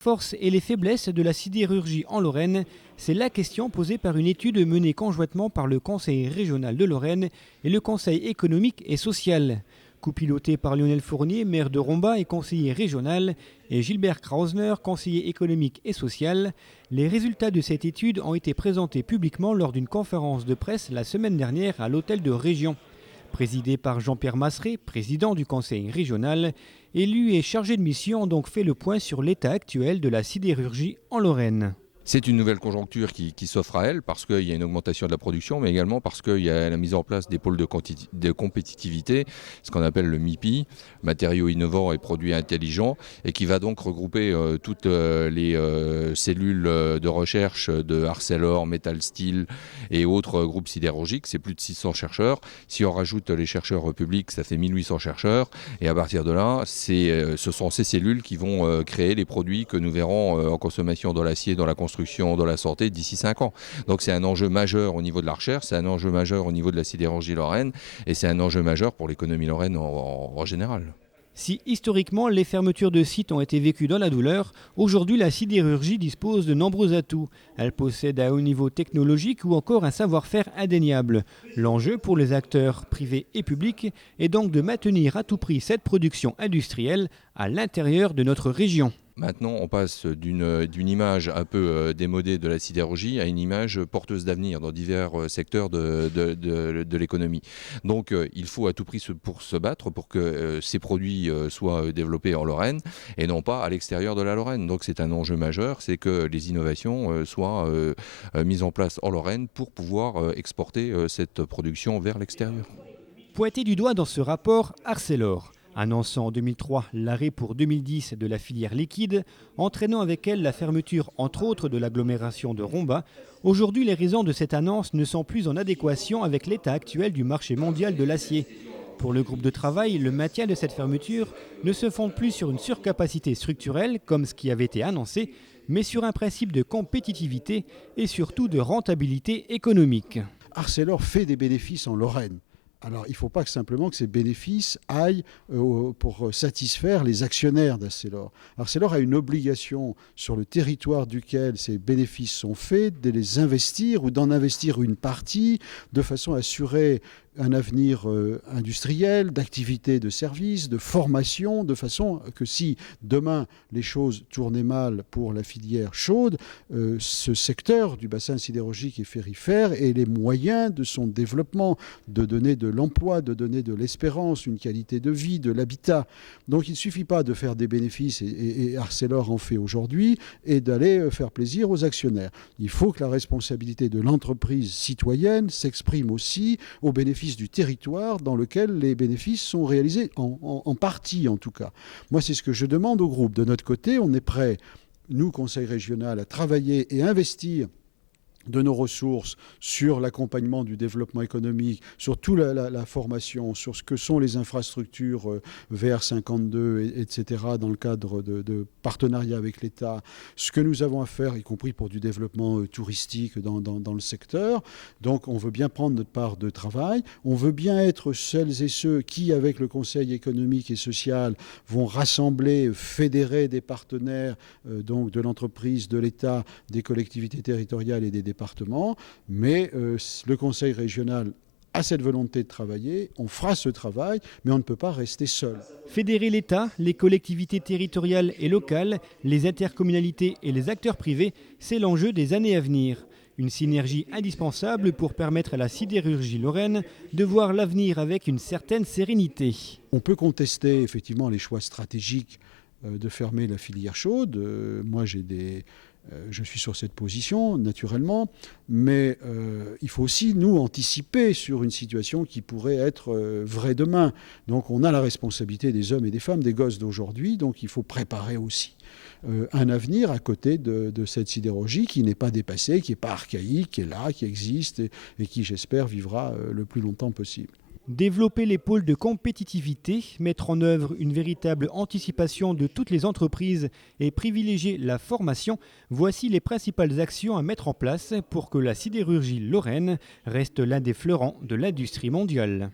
Forces et les faiblesses de la sidérurgie en Lorraine, c'est la question posée par une étude menée conjointement par le Conseil régional de Lorraine et le Conseil économique et social. Copiloté par Lionel Fournier, maire de Romba et conseiller régional, et Gilbert Krausner, conseiller économique et social, les résultats de cette étude ont été présentés publiquement lors d'une conférence de presse la semaine dernière à l'hôtel de Région. Présidé par Jean-Pierre Masseret, président du conseil régional, élu et chargé de mission ont donc fait le point sur l'état actuel de la sidérurgie en Lorraine. C'est une nouvelle conjoncture qui s'offre à elle parce qu'il y a une augmentation de la production, mais également parce qu'il y a la mise en place des pôles de compétitivité, ce qu'on appelle le MIPI, matériaux innovants et produits intelligents, et qui va donc regrouper toutes les cellules de recherche de Arcelor, Metal Steel et autres groupes sidérurgiques. C'est plus de 600 chercheurs. Si on rajoute les chercheurs publics, ça fait 1800 chercheurs. Et à partir de là, ce sont ces cellules qui vont créer les produits que nous verrons en consommation dans l'acier, dans la construction, de la santé d'ici 5 ans. Donc c'est un enjeu majeur au niveau de la recherche, c'est un enjeu majeur au niveau de la sidérurgie lorraine et c'est un enjeu majeur pour l'économie lorraine en général. Si historiquement les fermetures de sites ont été vécues dans la douleur, aujourd'hui la sidérurgie dispose de nombreux atouts. Elle possède un haut niveau technologique ou encore un savoir-faire indéniable. L'enjeu pour les acteurs privés et publics est donc de maintenir à tout prix cette production industrielle à l'intérieur de notre région. Maintenant, on passe d'une image un peu démodée de la sidérurgie à une image porteuse d'avenir dans divers secteurs de l'économie. Donc, il faut à tout prix pour se battre pour que ces produits soient développés en Lorraine et non pas à l'extérieur de la Lorraine. Donc, c'est un enjeu majeur, c'est que les innovations soient mises en place en Lorraine pour pouvoir exporter cette production vers l'extérieur. Pointé du doigt dans ce rapport, Arcelor, annonçant en 2003 l'arrêt pour 2010 de la filière liquide, entraînant avec elle la fermeture entre autres de l'agglomération de Romba. Aujourd'hui, les raisons de cette annonce ne sont plus en adéquation avec l'état actuel du marché mondial de l'acier. Pour le groupe de travail, le maintien de cette fermeture ne se fonde plus sur une surcapacité structurelle, comme ce qui avait été annoncé, mais sur un principe de compétitivité et surtout de rentabilité économique. Arcelor fait des bénéfices en Lorraine. Alors, il ne faut pas simplement que ces bénéfices aillent pour satisfaire les actionnaires d'Arcelor. Arcelor a une obligation sur le territoire duquel ces bénéfices sont faits de les investir ou d'en investir une partie de façon à assurer un avenir industriel, d'activité de services, de formation, de façon que si demain les choses tournaient mal pour la filière chaude, ce secteur du bassin sidérurgique et ferrifère ait les moyens de son développement, de donner de l'emploi, de donner de l'espérance, une qualité de vie, de l'habitat. Donc il ne suffit pas de faire des bénéfices, et Arcelor en fait aujourd'hui, et d'aller faire plaisir aux actionnaires. Il faut que la responsabilité de l'entreprise citoyenne s'exprime aussi au bénéfice du territoire dans lequel les bénéfices sont réalisés, en partie en tout cas. Moi, c'est ce que je demande au groupe. De notre côté, on est prêt, nous, Conseil régional, à travailler et investir de nos ressources sur l'accompagnement du développement économique, sur toute la formation, sur ce que sont les infrastructures VR52, etc., dans le cadre de partenariats avec l'État, ce que nous avons à faire, y compris pour du développement touristique dans le secteur. Donc on veut bien prendre notre part de travail, on veut bien être celles et ceux qui, avec le Conseil économique et social, vont rassembler, fédérer des partenaires donc de l'entreprise, de l'État, des collectivités territoriales et des départements, mais le Conseil régional a cette volonté de travailler, on fera ce travail, mais on ne peut pas rester seul. Fédérer l'État, les collectivités territoriales et locales, les intercommunalités et les acteurs privés, c'est l'enjeu des années à venir. Une synergie indispensable pour permettre à la sidérurgie lorraine de voir l'avenir avec une certaine sérénité. On peut contester effectivement les choix stratégiques de fermer la filière chaude. Moi, je suis sur cette position, naturellement, mais il faut aussi, nous, anticiper sur une situation qui pourrait être vraie demain. Donc on a la responsabilité des hommes et des femmes, des gosses d'aujourd'hui, donc il faut préparer aussi un avenir à côté de cette sidérurgie qui n'est pas dépassée, qui n'est pas archaïque, qui est là, qui existe et qui, j'espère, vivra le plus longtemps possible. Développer les pôles de compétitivité, mettre en œuvre une véritable anticipation de toutes les entreprises et privilégier la formation, voici les principales actions à mettre en place pour que la sidérurgie lorraine reste l'un des fleurons de l'industrie mondiale.